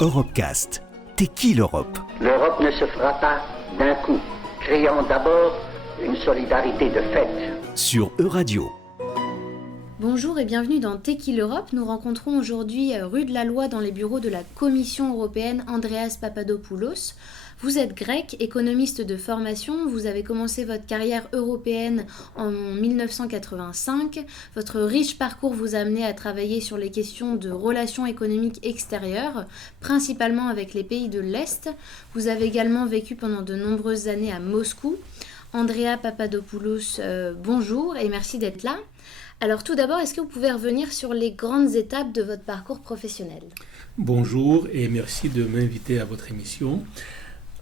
Europecast. T'es qui l'Europe ? L'Europe ne se fera pas d'un coup, créant d'abord une solidarité de fait. Sur Euradio. Bonjour et bienvenue dans T'es qui l'Europe ? Nous rencontrons aujourd'hui rue de la Loi dans les bureaux de la Commission européenne Andreas Papadopoulos. Vous êtes grec, économiste de formation, vous avez commencé votre carrière européenne en 1985. Votre riche parcours vous a amené à travailler sur les questions de relations économiques extérieures, principalement avec les pays de l'Est. Vous avez également vécu pendant de nombreuses années à Moscou. Andrea Papadopoulos, bonjour et merci d'être là. Alors tout d'abord, est-ce que vous pouvez revenir sur les grandes étapes de votre parcours professionnel ? Bonjour et merci de m'inviter à votre émission.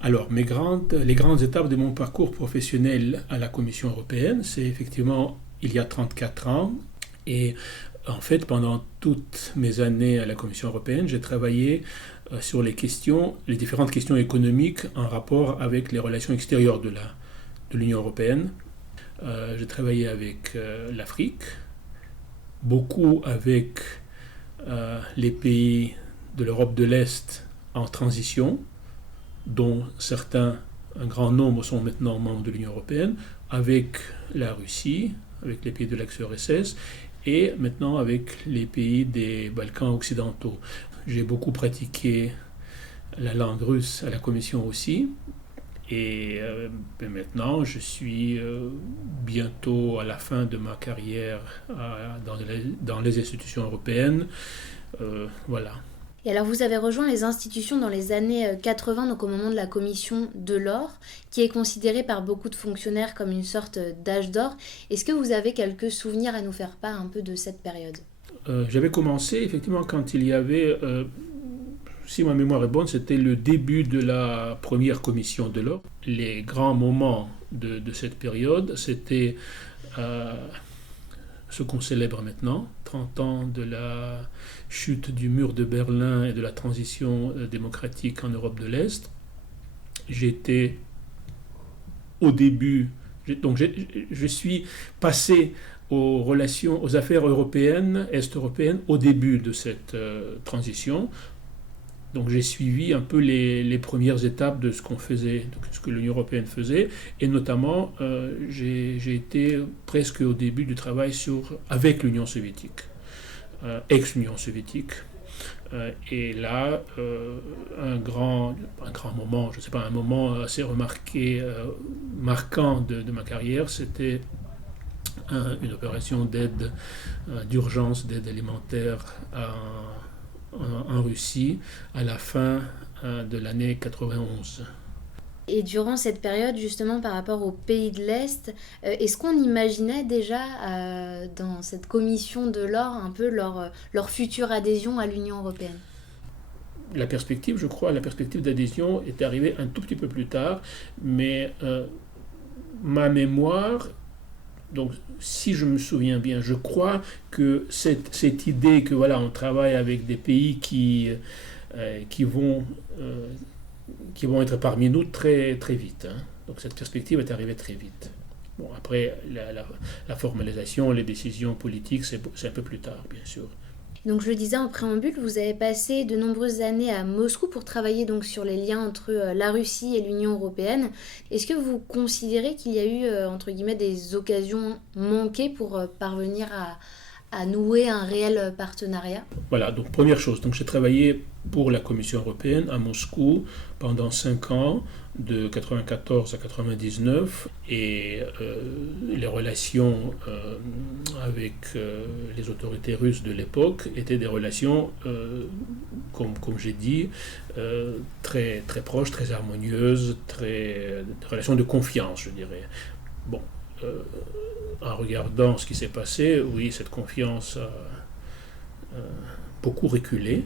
Alors, les grandes étapes de mon parcours professionnel à la Commission européenne, c'est effectivement il y a 34 ans. Et en fait, pendant toutes mes années à la Commission européenne, j'ai travaillé sur les différentes questions économiques en rapport avec les relations extérieures de l'Union européenne. J'ai travaillé avec l'Afrique, beaucoup avec les pays de l'Europe de l'Est en transition, dont un grand nombre sont maintenant membres de l'Union européenne, avec la Russie, avec les pays de l'ex-URSS, et maintenant avec les pays des Balkans occidentaux. J'ai beaucoup pratiqué la langue russe à la Commission aussi, et maintenant je suis bientôt à la fin de ma carrière dans les institutions européennes. Voilà. Et alors vous avez rejoint les institutions dans les années 80, donc au moment de la commission Delors, qui est considérée par beaucoup de fonctionnaires comme une sorte d'âge d'or. Est-ce que vous avez quelques souvenirs à nous faire part un peu de cette période ? J'avais commencé effectivement quand il y avait, si ma mémoire est bonne, c'était le début de la première commission Delors. Les grands moments de cette période, c'était ce qu'on célèbre maintenant, 30 ans de la chute du mur de Berlin et de la transition démocratique en Europe de l'Est. J'étais au début, je suis passé aux affaires européennes, est-européennes, au début de cette transition. Donc j'ai suivi un peu les premières étapes de ce qu'on faisait, de ce que l'Union européenne faisait, et notamment j'ai été presque au début du travail avec l'Union soviétique, ex-Union soviétique. Et là, un grand moment, je ne sais pas, un moment assez marquant de ma carrière, c'était une opération d'aide d'urgence, d'aide alimentaire en Russie à la fin de l'année 91. Et durant cette période, justement, par rapport aux pays de l'Est, est-ce qu'on imaginait déjà dans cette commission Delors un peu leur future adhésion à l'Union européenne ? La perspective d'adhésion est arrivée un tout petit peu plus tard, mais ma mémoire, donc si je me souviens bien, je crois que cette idée que voilà, on travaille avec des pays qui vont être parmi nous très, très vite. Hein. Donc cette perspective est arrivée très vite. Bon, après, la formalisation, les décisions politiques, c'est un peu plus tard, bien sûr. Donc je le disais en préambule, vous avez passé de nombreuses années à Moscou pour travailler donc sur les liens entre la Russie et l'Union européenne. Est-ce que vous considérez qu'il y a eu, entre guillemets, des occasions manquées pour parvenir à nouer un réel partenariat ? Voilà, donc première chose, donc j'ai travaillé pour la Commission européenne à Moscou pendant 5 ans, de 1994 à 1999, et les relations avec les autorités russes de l'époque étaient des relations, comme j'ai dit, très, très proches, très harmonieuses, des relations de confiance, je dirais. Bon. En regardant ce qui s'est passé, oui, cette confiance a beaucoup reculé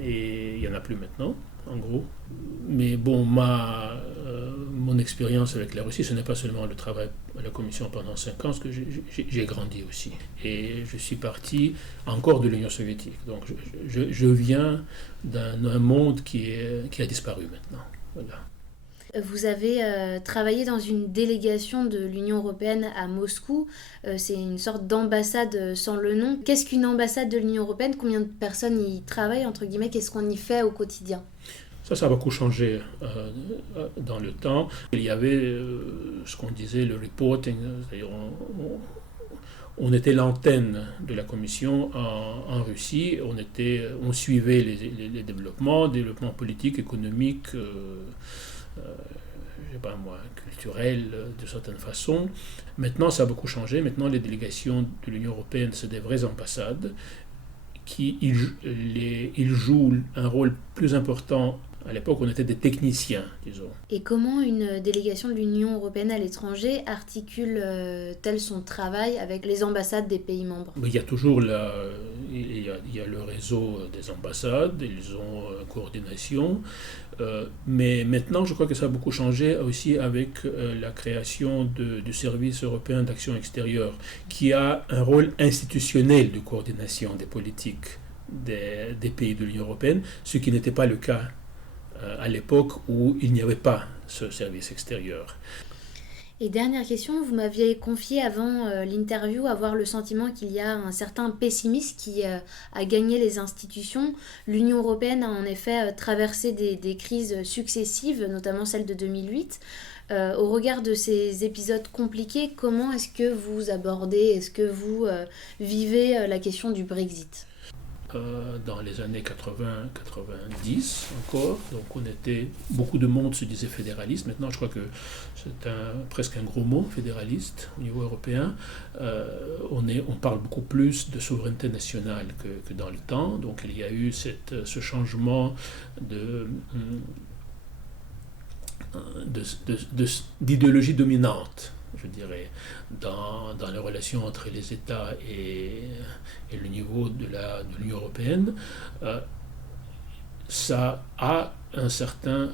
et il n'y en a plus maintenant, en gros. Mais bon, mon expérience avec la Russie, ce n'est pas seulement le travail à la Commission pendant 5 ans, parce que j'ai grandi aussi. Et je suis parti encore de l'Union soviétique. Donc je viens d'un monde qui a disparu maintenant. Voilà. Vous avez travaillé dans une délégation de l'Union européenne à Moscou. C'est une sorte d'ambassade sans le nom. Qu'est-ce qu'une ambassade de l'Union européenne ? Combien de personnes y travaillent, entre guillemets ? Qu'est-ce qu'on y fait au quotidien ? Ça a beaucoup changé dans le temps. Il y avait ce qu'on disait le reporting, c'est-à-dire on était l'antenne de la commission en Russie, on suivait les développements politiques, économiques, je sais pas moi, culturels de certaines façons. Maintenant, ça a beaucoup changé. Maintenant, les délégations de l'Union européenne, c'est des vraies ambassades ils jouent un rôle plus important. À l'époque, on était des techniciens, disons. Et comment une délégation de l'Union européenne à l'étranger articule-t-elle son travail avec les ambassades des pays membres ? Il y a toujours il y a le réseau des ambassades, ils ont une coordination. Mais maintenant, je crois que ça a beaucoup changé aussi avec la création du service européen d'action extérieure, qui a un rôle institutionnel de coordination des politiques des pays de l'Union européenne, ce qui n'était pas le cas à l'époque où il n'y avait pas ce service extérieur. Et dernière question, vous m'aviez confié avant l'interview avoir le sentiment qu'il y a un certain pessimisme qui a gagné les institutions. L'Union européenne a en effet traversé des crises successives, notamment celle de 2008. Au regard de ces épisodes compliqués, comment est-ce que vous abordez, est-ce que vous vivez la question du Brexit ? Dans les années 80-90 encore, donc beaucoup de monde se disait fédéraliste. Maintenant, je crois que c'est presque un gros mot, fédéraliste, au niveau européen. On parle beaucoup plus de souveraineté nationale que dans le temps. Donc, il y a eu ce changement d'idéologie dominante, je dirais, dans les relations entre les États et le niveau de l'Union européenne. Ça a un certain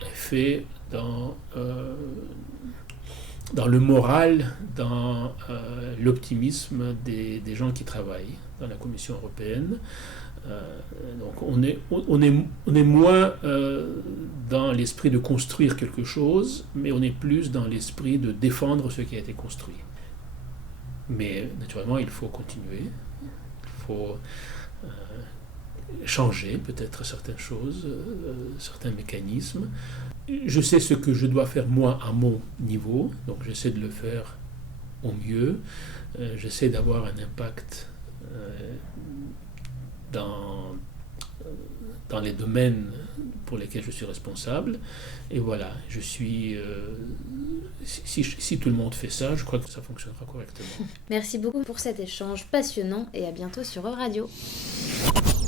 effet dans le moral, dans l'optimisme des gens qui travaillent dans la Commission européenne. Donc on est moins dans l'esprit de construire quelque chose, mais on est plus dans l'esprit de défendre ce qui a été construit. Mais naturellement, il faut continuer, il faut changer peut-être certaines choses, certains mécanismes. Je sais ce que je dois faire moi à mon niveau, donc j'essaie de le faire au mieux. J'essaie d'avoir un impact dans les domaines pour lesquels je suis responsable. Et voilà, je suis... si tout le monde fait ça, je crois que ça fonctionnera correctement. Merci beaucoup pour cet échange passionnant et à bientôt sur Euradio.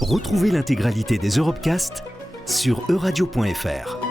Retrouvez l'intégralité des Europecast sur euradio.fr.